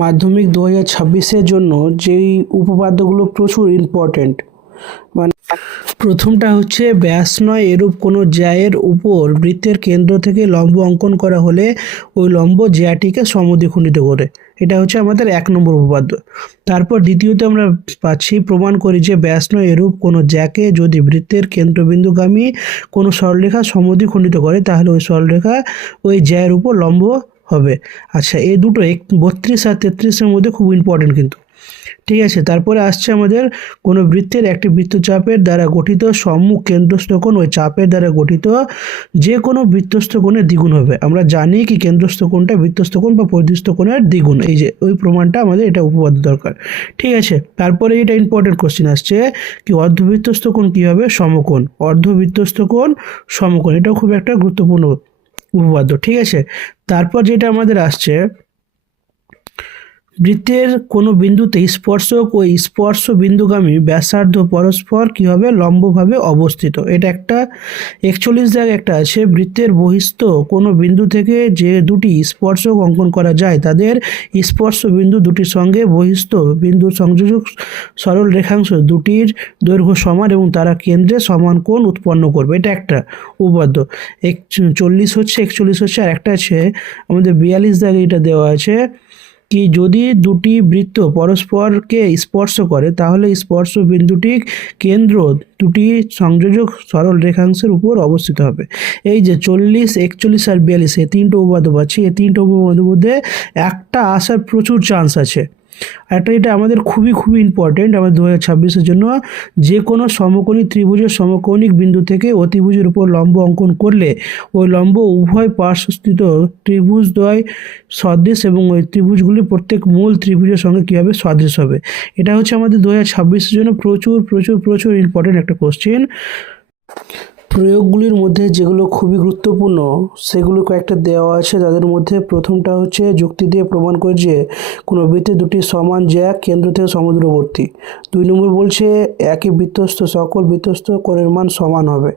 মাধ্যমিক 2026-এর জন্য যেই উপপাদ্যগুলো প্রচুর ইম্পর্টেন্ট, মানে প্রথমটা হচ্ছে ব্যাস নয় এরূপ কোনো জ্যায়ের উপর বৃত্তের কেন্দ্র থেকে লম্ব অঙ্কন করা হলে ওই লম্ব জ্যাটিকে সমদ্বিখণ্ডিত করে। এটা হচ্ছে আমাদের 1 নম্বর উপপাদ্য। তারপর দ্বিতীয়তে আমরা পাচ্ছি প্রমাণ করি যে ব্যাস নয় এরূপ কোনো জ্যাকে যদি বৃত্তের কেন্দ্রবিন্দুগামী কোনো সরলরেখা সমদ্বিখণ্ডিত করে তাহলে ওই সরলরেখা ওই জ্যায়ের উপর লম্ব হবে। আচ্ছা, এই দুটো 32 আর 33-এর মধ্যে খুব ইম্পর্টেন্ট কিন্তু, ঠিক আছে। তারপরে আসছে আমাদের কোনো বৃত্তের একটি বৃত্তচাপের দ্বারা গঠিত সম্মুখ কেন্দ্রস্থ কোণ ওই চাপের দ্বারা গঠিত যে কোনো বৃত্তস্থ কোণের দ্বিগুণ হবে। আমরা জানি কি কেন্দ্রস্থ কোণটা বৃত্তস্থ কোণ বা পরিধিস্থ কোণের দ্বিগুণ, এই যে ওই প্রমাণটা আমাদের এটা উপপাদ্য দরকার, ঠিক আছে। তারপরে এটা ইম্পর্টেন্ট কোশ্চেন আসছে কি অর্ধবৃত্তস্থ কোণ কী হবে? সমকোণ। অর্ধবৃত্তস্থ কোণ সমকোণ, এটাও খুব একটা গুরুত্বপূর্ণ উপপাদ্য, ঠিক আছে। তারপর যেটা আমাদের আসছে বৃত্তের কোনো বিন্দুতে স্পর্শক ও স্পর্শ বিন্দুগামী ব্যাসার্ধ পরস্পর কী হবে? লম্বভাবে অবস্থিত। এটা একটা 41 জায়গায় একটা আছে বৃত্তের বহিস্থ কোনো বিন্দু থেকে যে দুটি স্পর্শক অঙ্কন করা যায় তাদের স্পর্শ বিন্দু দুটির সঙ্গে বহিস্থ বিন্দুর সংযোজক সরল রেখাংশ দুটির দৈর্ঘ্য সমান এবং তারা কেন্দ্রে সমান কোণ উৎপন্ন করবে। এটা একটা উপপাদ্য। 41 হচ্ছে, 41 হচ্ছে, আর একটা আছে আমাদের 42 জায়গায় এটা দেওয়া আছে কি যদি দুটি বৃত্ত পরস্পরকে স্পর্শ করে তাহলে স্পর্শ বিন্দুটি কেন্দ্র দুটি সংযোজক সরল রেখাংশের উপর অবস্থিত হবে। এই যে 40, 41 আর 42 এই তিনটে উপপাদ্য পাচ্ছি, এই তিনটে উপপাদ্যের মধ্যে একটা আসার প্রচুর চান্স আছে। একটা এটা আমাদের খুবই ইম্পর্টেন্ট আমাদের 2026-এর জন্য, যে কোনো সমকোণী ত্রিভুজের সমকৌণিক বিন্দু থেকে অতিভুজের উপর লম্ব অঙ্কন করলে ওই লম্ব উভয় পার্শ্বস্থিত ত্রিভুজদ্বয় সদৃশ এবং ওই ত্রিভুজগুলি প্রত্যেক মূল ত্রিভুজের সঙ্গে কীভাবে সদৃশ হবে। এটা হচ্ছে আমাদের 2026-এর জন্য প্রচুর ইম্পর্টেন্ট একটা কোশ্চেন। প্রয়োগগুলির মধ্যে যেগুলো খুবই গুরুত্বপূর্ণ সেগুলো কয়েকটা দেওয়া আছে। তাদের মধ্যে প্রথমটা হচ্ছে যুক্তি দিয়ে প্রমাণ করে যে কোনো বৃত্তে দুটি সমান জ্যা কেন্দ্র থেকে সমদূরবর্তী। 2 নম্বর বলছে একই বৃত্তস্থ সকল বৃত্তস্থ কোণের মান সমান হবে।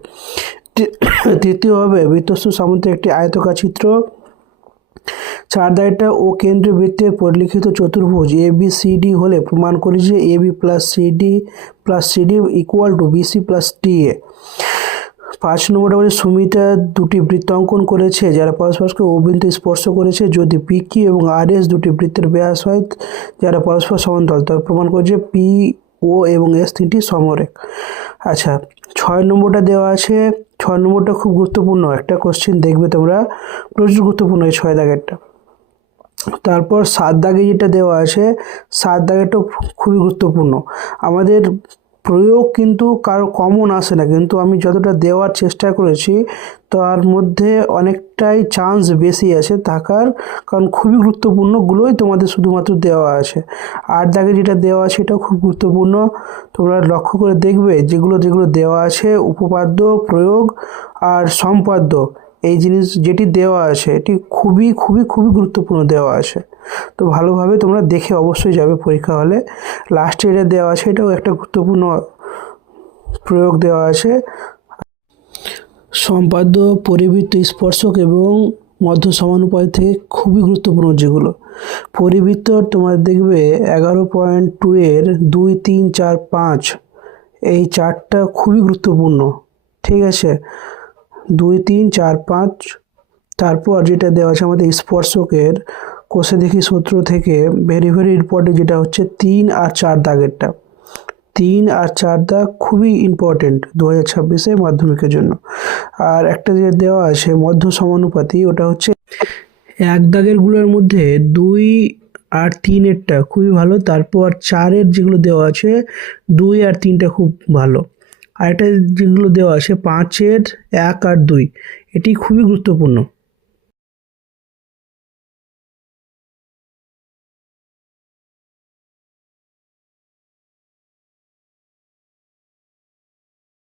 তৃতীয় হবে বৃত্তস্থ সামন্তে একটি আয়তকার চিত্র 4 দাগেরটা ও কেন্দ্রীয় বৃত্তের পরিলিখিত চতুর্ভুজ ABCD হলে প্রমাণ করি যে AB plus CD equal to BC plus DA। 5 নম্বরটা বলে সুমিতা দুটি বৃত্ত অঙ্কন করেছে যারা পরস্পরকে ও বিন্দু স্পর্শ করেছে। যদি PQ এবং RS দুটি বৃত্তের ব্যাস হয় যারা পরস্পর সমান্তরাল তবে প্রমাণ করে যে PO এবং S তিনটি সমরেখ। আচ্ছা, 6 নম্বরটা দেওয়া আছে। 6 নম্বরটা খুব গুরুত্বপূর্ণ একটা কোশ্চেন, দেখবে তোমরা, প্রচুর গুরুত্বপূর্ণ এই 6 দাগেরটা। তারপর 7 দাগে যেটা দেওয়া আছে, 7 দাগেরটা খুবই গুরুত্বপূর্ণ। আমাদের প্রয়োগ কিন্তু কারো কমন আসে না, কিন্তু আমি যতটা দেওয়ার চেষ্টা করেছি তার মধ্যে অনেকটাই চান্স বেশি আছে থাকার, কারণ খুবই গুরুত্বপূর্ণগুলোই তোমাদের শুধুমাত্র দেওয়া আছে। 8 দাগে যেটা দেওয়া আছে এটাও খুব গুরুত্বপূর্ণ, তোমরা লক্ষ্য করে দেখবে যেগুলো দেওয়া আছে উপপাদ্য, প্রয়োগ আর সম্পাদ্য, এই জিনিস যেটি দেওয়া আছে এটি খুবই গুরুত্বপূর্ণ দেওয়া আছে। তো ভালোভাবে তোমরা দেখে অবশ্যই যাবে পরীক্ষা হলে। লাস্টে এটা দেওয়া আছে, এটাও একটা গুরুত্বপূর্ণ প্রয়োগ দেওয়া আছে। সম্পাদ্য, পরিবৃত্ত, স্পর্শক এবং মধ্য সমানুপাত থেকে খুবই গুরুত্বপূর্ণ যেগুলো। পরিবৃত্ত তোমার দেখবে 11.2 এর 2, 3, 4, 5 এই চারটা খুবই গুরুত্বপূর্ণ, ঠিক আছে। 2, 3, 4, 5। তারপর যেটা দেওয়া আছে আমাদের স্পর্শকের কোষে দেখি সূত্র থেকে ভেরি ইম্পর্টেন্ট যেটা হচ্ছে 3 আর 4 দাগেরটা। 3 আর 4 দাগ খুবই ইম্পর্টেন্ট 2026-এ মাধ্যমিকের জন্য। আর একটা যে দেওয়া আছে মধ্য সমানুপাতি, ওটা হচ্ছে 1 দাগেরগুলোর মধ্যে 2 আর 3-এরটা খুবই ভালো। তারপর 4-এর যেগুলো দেওয়া আছে 2 আর 3টা খুব ভালো। আর একটা যেগুলো দেওয়া আছে 5-এর 1 আর 2 এটি খুবই গুরুত্বপূর্ণ।